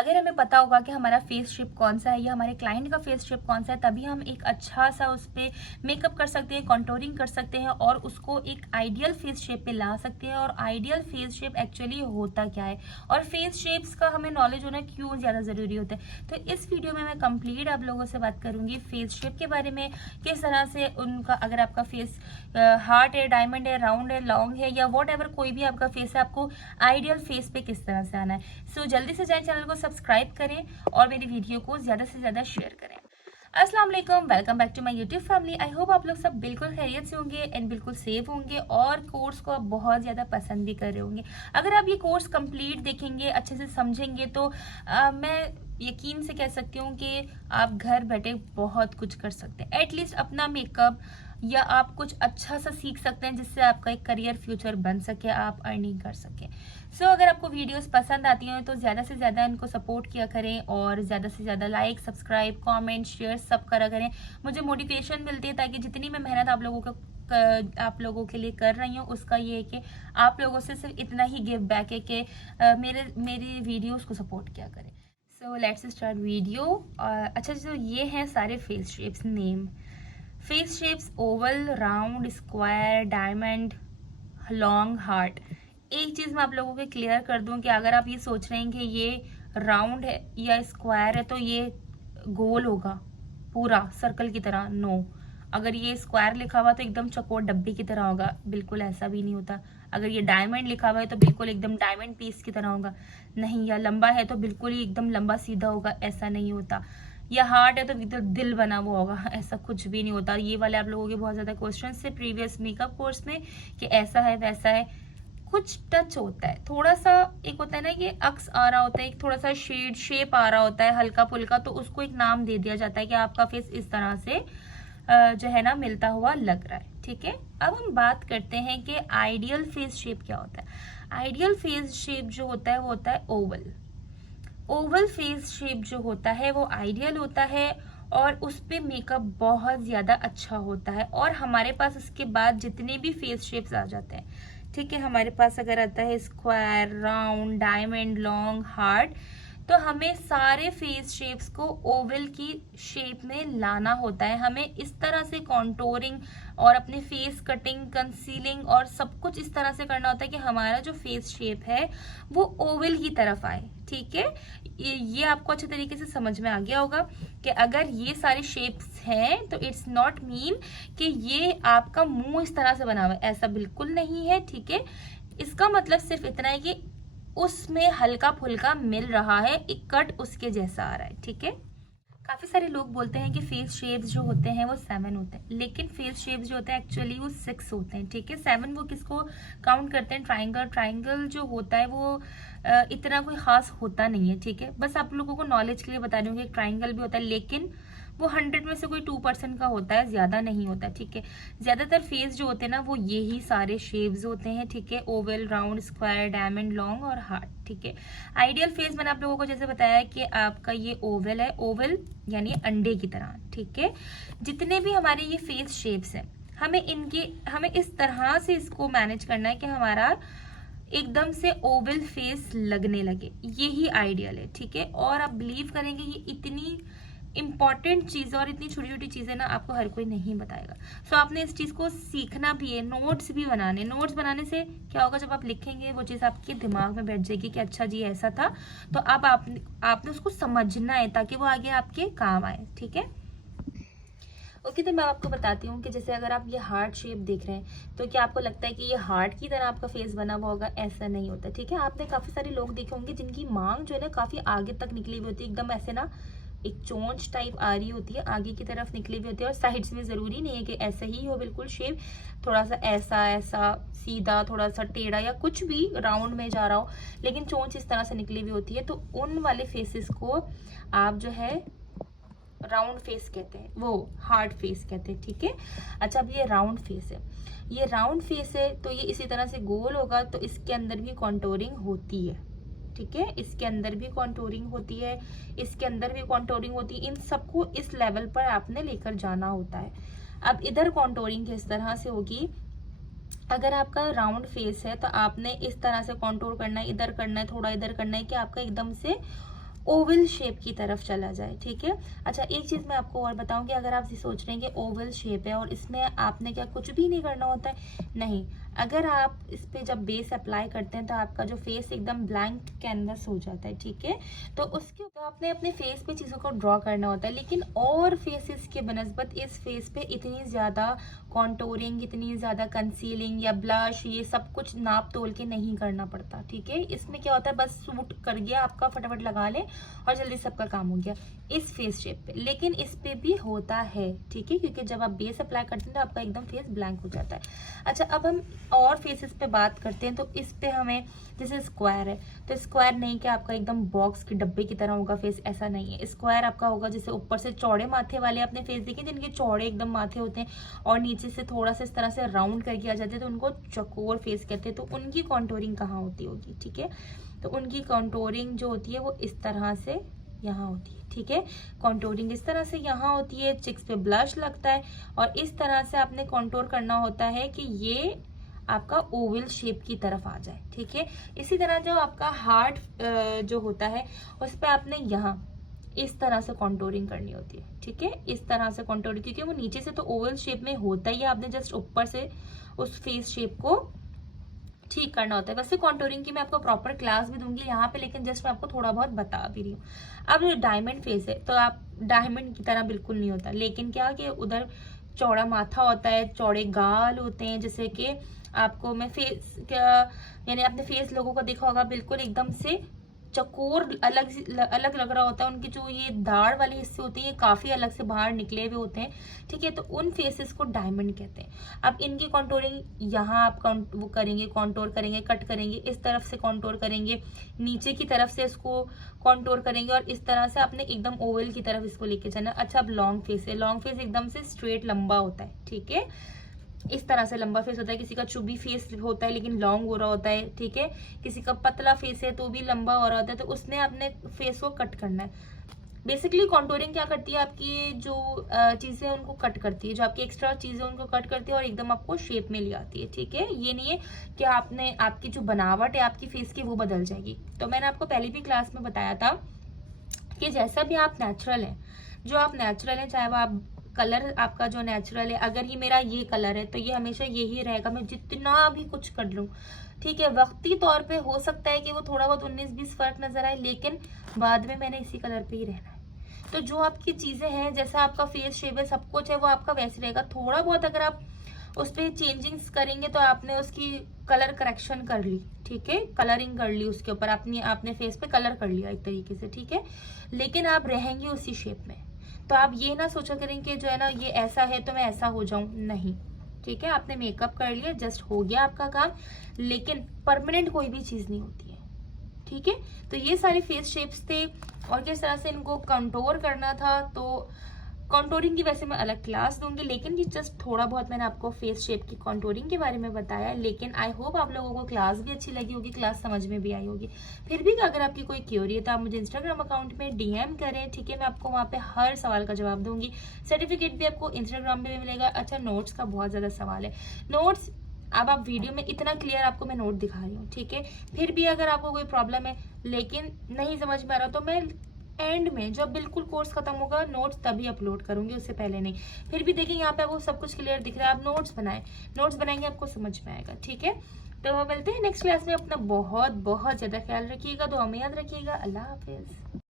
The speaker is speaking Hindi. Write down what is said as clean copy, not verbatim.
अगर हमें पता होगा कि हमारा फेस शेप कौन सा है या हमारे क्लाइंट का फेस शेप कौन सा है, तभी हम एक अच्छा सा उस पर मेकअप कर सकते हैं, कॉन्टोरिंग कर सकते हैं और उसको एक आइडियल फेस शेप पे ला सकते हैं। और आइडियल फेस शेप एक्चुअली होता क्या है और फेस शेप्स का हमें नॉलेज होना क्यों ज़्यादा ज़रूरी होता है। तो इस वीडियो में मैं कंप्लीट आप लोगों से बात करूंगी फेस शेप के बारे में, किस तरह से उनका, अगर आपका फेस हार्ट है, डायमंड है, राउंड है, लॉन्ग है या वॉट एवर कोई भी आपका फेस है, आपको आइडियल फेस पे किस तरह से आना है। सो जल्दी से जाए, चैनल को सब्सक्राइब करें और मेरी वीडियो को ज़्यादा से ज़्यादा शेयर करें। अस्सलाम वालेकुम, welcome back to my YouTube family. I hope आप लोग सब बिल्कुल खैरियत से होंगे एंड बिल्कुल सेफ होंगे और कोर्स को आप बहुत ज़्यादा पसंद भी कर रहे होंगे। अगर आप ये कोर्स कंप्लीट देखेंगे, अच्छे से समझेंगे तो मैं यकीन से कह सकती हूँ कि आप घर बैठे बहुत कुछ कर सकते हैं। एटलीस्ट अपना मेकअप या आप कुछ अच्छा सा सीख सकते हैं जिससे आपका एक करियर फ्यूचर बन सके, आप अर्निंग कर सकें। सो अगर आपको वीडियोस पसंद आती हैं तो ज़्यादा से ज़्यादा इनको सपोर्ट किया करें और ज़्यादा से ज़्यादा लाइक, सब्सक्राइब, कमेंट, शेयर सब करा करें। मुझे मोटिवेशन मिलती है ताकि जितनी मैं मेहनत आप लोगों के लिए कर रही हूँ, उसका ये है कि आप लोगों से सिर्फ इतना ही गिव बैक है कि मेरी वीडियोस को सपोर्ट किया करें। So let's start video. अच्छा, जो ये हैं सारे face shapes name. Face shapes Oval, round, square, diamond, long, heart. एक चीज मैं आप लोगों को क्लियर कर दूं कि अगर आप ये सोच रहे हैं कि ये राउंड है या स्क्वायर है तो ये गोल होगा पूरा सर्कल की तरह, नो। अगर ये स्क्वायर लिखा हुआ तो एकदम चौकोर डब्बे की तरह होगा, बिल्कुल ऐसा भी नहीं होता। अगर ये डायमंड लिखा हुआ है तो बिल्कुल एकदम डायमंड पीस की तरह होगा, नहीं। या लंबा है तो बिल्कुल ही एकदम लंबा सीधा होगा, ऐसा नहीं होता। या हार्ट है तो दिल बना हुआ होगा, ऐसा कुछ भी नहीं होता। ये वाले आप लोगों के बहुत ज्यादा क्वेश्चन थे प्रीवियस मेकअप कोर्स में कि ऐसा है वैसा है, कुछ टच होता है थोड़ा सा। एक होता है ना कि अक्स आ रहा होता है, एक थोड़ा सा शेप आ रहा होता है हल्का फुल्का, तो उसको एक नाम दे दिया जाता है कि आपका फेस इस तरह से जो है ना मिलता हुआ लग रहा है, ठीक है। अब हम बात करते हैं कि आइडियल फेस शेप क्या होता है। आइडियल फेस शेप जो होता है वो होता है ओवल। ओवल फेस शेप जो होता है वो आइडियल होता है और उस पे मेकअप बहुत ज़्यादा अच्छा होता है। और हमारे पास इसके बाद जितने भी फेस शेप्स आ जाते हैं, ठीक है, हमारे पास अगर आता है square, round, diamond, long, heart, तो हमें सारे फेस शेप्स को ओवल की शेप में लाना होता है। हमें इस तरह से कॉन्टोरिंग और अपने फेस कटिंग, कंसीलिंग और सब कुछ इस तरह से करना होता है कि हमारा जो फेस शेप है वो ओवल की तरफ आए, ठीक है। ये आपको अच्छे तरीके से समझ में आ गया होगा कि अगर ये सारे शेप्स हैं तो इट्स नॉट मीन कि ये आपका मुंह इस तरह से बना हुआ है, ऐसा बिल्कुल नहीं है, ठीक है। इसका मतलब सिर्फ इतना है कि उसमें हल्का फुल्का मिल रहा है, एक कट उसके जैसा आ रहा है, ठीक है। काफी सारे लोग बोलते हैं कि फेस शेप्स जो होते हैं वो 7 होते हैं, लेकिन फेस शेप्स जो होते हैं एक्चुअली वो 6 होते हैं, ठीक है। 7 वो किसको काउंट करते हैं? ट्राइंगल। ट्राइंगल जो होता है वो इतना कोई खास होता नहीं है, ठीक है। बस आप लोगों को नॉलेज के लिए बता रही हूँ कि ट्राइंगल भी होता है, लेकिन वो 100 में से कोई 2% का होता है, ज्यादा नहीं होता, ठीक है। ज्यादातर फेस जो होते हैं ना वो यही सारे शेप्स होते हैं, ठीक है। Oval, round, square, diamond, long और हार्ट, ठीक है। आइडियल फेस मैंने आप लोगों को जैसे बताया कि आपका ये ओवल है, ओवल यानी अंडे की तरह, ठीक है। जितने भी हमारे ये फेस शेप्स हैं, हमें इस तरह से इसको मैनेज करना है कि हमारा एकदम से ओवल फेस लगने लगे, यही आइडियल है, ठीक है। और आप बिलीव करेंगे ये इतनी इंपॉर्टेंट चीज और इतनी छोटी छोटी चीजें ना आपको हर कोई नहीं बताएगा। सो आपने इस चीज को सीखना भी है, नोट्स भी बनाने। नोट्स बनाने से क्या होगा, जब आप लिखेंगे वो चीज आपके दिमाग में बैठ जाएगी कि अच्छा जी ऐसा था, तो अब आपने उसको समझना है ताकि वो आगे आपके काम आए, ठीक है। ओके, तो मैं आपको बताती हूँ कि जैसे अगर आप ये हार्ट शेप देख रहे हैं तो क्या आपको लगता है कि ये हार्ट की तरह आपका फेस बना हुआ होगा? ऐसा नहीं होता, ठीक है। आपने काफी सारे लोग देखे होंगे जिनकी मांग जो है ना काफी आगे तक निकली हुई होती है, एकदम ऐसे ना एक चोंच टाइप आ रही होती है, आगे की तरफ निकली हुई होती है। और साइड्स में जरूरी नहीं है कि ऐसा ही हो बिल्कुल शेप, थोड़ा सा ऐसा ऐसा सीधा, थोड़ा सा टेढ़ा या कुछ भी राउंड में जा रहा हो, लेकिन चोंच इस तरह से निकली हुई होती है। तो उन वाले फेसेस को आप जो है राउंड फेस कहते हैं, वो हार्ड फेस कहते हैं, ठीक है। अच्छा, अब ये राउंड फेस है, ये राउंड फेस है तो ये इसी तरह से गोल होगा, तो इसके अंदर भी कॉन्टोरिंग होती है, ठीक है। इसके अंदर भी कॉन्टोरिंग होती है, इसके अंदर भी कॉन्टोरिंग होती है। इन सबको इस लेवल पर आपने लेकर जाना होता है। अब इधर कॉन्टोरिंग किस तरह से होगी? अगर आपका राउंड फेस है तो आपने इस तरह से कॉन्टोर करना है, इधर करना है, थोड़ा इधर करना है कि आपका एकदम से ओवल शेप की तरफ चला जाए, ठीक है। अच्छा, एक चीज़ मैं आपको और बताऊं कि अगर आप ये सोच रहे हैं कि ओवल शेप है और इसमें आपने क्या कुछ भी नहीं करना होता है, नहीं। अगर आप इस पे जब बेस अप्लाई करते हैं तो आपका जो फेस एकदम ब्लैंक कैनवस हो जाता है, ठीक है। तो उसके ऊपर आपने अपने फेस पे चीज़ों को ड्रॉ करना होता है, लेकिन और फेसेस के बनस्बत इस फेस पे इतनी ज़्यादा कॉन्टोरिंग, इतनी ज़्यादा कंसीलिंग या ब्लश, ये सब कुछ नाप तोल के नहीं करना पड़ता, ठीक है। इसमें क्या होता है, बस सूट कर गया आपका, फटाफट लगा ले और जल्दी सबका काम हो गया इस फेस शेप पे। लेकिन इस पे भी होता है, ठीक है, क्योंकि जब आप बेस अप्लाई करते हैं तो आपका एकदम फेस ब्लैंक हो जाता है। अच्छा, अब हम और फेसेस पे बात करते हैं। तो इस पे हमें, जैसे स्क्वायर है, तो स्क्वायर नहीं कि आपका एकदम बॉक्स के डब्बे की तरह होगा फेस, ऐसा नहीं है। स्क्वायर आपका होगा जैसे ऊपर से चौड़े माथे वाले अपने फेस देखें जिनके चौड़े एकदम माथे होते हैं और नीचे से थोड़ा सा इस तरह से राउंड करके आ जाते हैं, तो उनको चौकोर फेस कहते हैं। तो उनकी कॉन्टोरिंग कहाँ होती होगी, ठीक है। तो उनकी कॉन्टोरिंग जो होती है वो इस तरह से यहाँ होती है, ठीक है। कॉन्टोरिंग इस तरह से यहाँ होती है, चिक्स पे ब्लश लगता है और इस तरह से आपने कॉन्टोर करना होता है कि ये आपका ओवल शेप की तरफ आ जाए, ठीक है। इसी तरह जो आपका हार्ट जो होता है उस पर आपने यहाँ इस तरह से कॉन्टोरिंग करनी होती है, ठीक है। इस तरह से कॉन्टोरिंग, क्योंकि वो नीचे से तो ओवल शेप में होता ही है, आपने जस्ट ऊपर से उस फेस शेप को ठीक करना होता है। वैसे कॉन्टोरिंग की मैं आपको प्रॉपर क्लास भी दूंगी यहाँ पे, लेकिन जस्ट मैं आपको थोड़ा बहुत बता भी रही हूँ। अब डायमंड फेस है तो आप डायमंड की तरह बिल्कुल नहीं होता, लेकिन क्या कि उधर चौड़ा माथा होता है, चौड़े गाल होते हैं, जैसे कि आपको मैं फेस क्या, यानी आपने फेस लोगों को देखा होगा बिल्कुल एकदम से चकोर अलग अलग लग रहा होता है। उनकी जो ये दाढ़ वाले हिस्से होते हैं ये काफी अलग से बाहर निकले हुए होते हैं, ठीक है। तो उन फेसेस को डायमंड कहते हैं। अब इनकी कॉन्टोरिंग यहाँ आप वो करेंगे, कॉन्टोर करेंगे, कट करेंगे, इस तरफ से कॉन्टोर करेंगे, नीचे की तरफ से इसको कॉन्टोर करेंगे और इस तरह से आपने एकदम ओवल की तरफ इसको लेके जाना। अच्छा, अब लॉन्ग फेस है, लॉन्ग फेस एकदम से स्ट्रेट लंबा होता है, ठीक है। इस तरह से लंबा फेस होता है, किसी का चुबी फेस होता है लेकिन लॉन्ग हो रहा होता है, ठीक है। किसी का पतला फेस है तो भी लंबा हो रहा होता है, तो उसने अपने फेस को कट करना है। बेसिकली कॉन्टोरिंग क्या करती है, आपकी जो चीजें हैं उनको कट करती है, जो आपकी एक्स्ट्रा चीजें उनको कट करती है और एकदम आपको शेप में ले आती है, ठीक है। ये नहीं है कि आपने आपकी जो बनावट है आपकी फेस की वो बदल जाएगी। तो मैंने आपको पहले भी क्लास में बताया था कि जैसा भी आप नेचुरल है, जो आप नेचुरल है, चाहे वो आप कलर आपका जो नेचुरल है, अगर ये मेरा ये कलर है तो ये हमेशा यही रहेगा, मैं जितना भी कुछ कर लूं, ठीक है। वक्ती तौर पे हो सकता है कि वो थोड़ा बहुत 19-20 फर्क नजर आए, लेकिन बाद में मैंने इसी कलर पे ही रहना है। तो जो आपकी चीजें हैं, जैसा आपका फेस शेप है, सब कुछ है, वो आपका वैसे रहेगा। थोड़ा बहुत अगर आप उस पर चेंजिंग्स करेंगे तो आपने उसकी कलर करेक्शन कर ली, ठीक है, कलरिंग कर ली उसके ऊपर, आपने फेस पे कलर कर लिया एक तरीके से, ठीक है। लेकिन आप रहेंगे उसी शेप में। तो आप ये ना सोचा करें कि जो है ना ये ऐसा है तो मैं ऐसा हो जाऊं, नहीं, ठीक है। आपने मेकअप कर लिया, जस्ट हो गया आपका काम, लेकिन परमानेंट कोई भी चीज नहीं होती है, ठीक है। तो ये सारे फेस शेप्स थे और किस तरह से इनको कंटोर करना था। तो कॉन्टोरिंग की वैसे मैं अलग क्लास दूंगी, लेकिन ये जस्ट थोड़ा बहुत मैंने आपको फेस शेप की कॉन्टोरिंग के बारे में बताया। लेकिन आई होप आप लोगों को क्लास भी अच्छी लगी होगी, क्लास समझ में भी आई होगी। फिर भी अगर आपकी कोई क्वेरी है तो आप मुझे इंस्टाग्राम अकाउंट में डीएम करें, ठीक है। मैं आपको वहाँ पे हर सवाल का जवाब दूंगी। सर्टिफिकेट भी आपको इंस्टाग्राम पे भी मिलेगा। अच्छा, नोट्स का बहुत ज्यादा सवाल है। नोट्स अब आप वीडियो में इतना क्लियर आपको मैं नोट दिखा रही हूँ, ठीक है। फिर भी अगर आपको कोई प्रॉब्लम है लेकिन नहीं समझ में आ रहा, तो मैं एंड में जब बिल्कुल कोर्स खत्म होगा नोट्स तभी अपलोड करूंगी, उससे पहले नहीं। फिर भी देखिए यहाँ पे आपको सब कुछ क्लियर दिख रहा है, आप नोट्स बनाएं, नोट्स बनाएंगे आपको समझ में आएगा, ठीक है। तो मिलते हैं नेक्स्ट क्लास में। अपना बहुत बहुत ज्यादा ख्याल रखिएगा, दुआ में याद रखिएगा। अल्लाह हाफिज।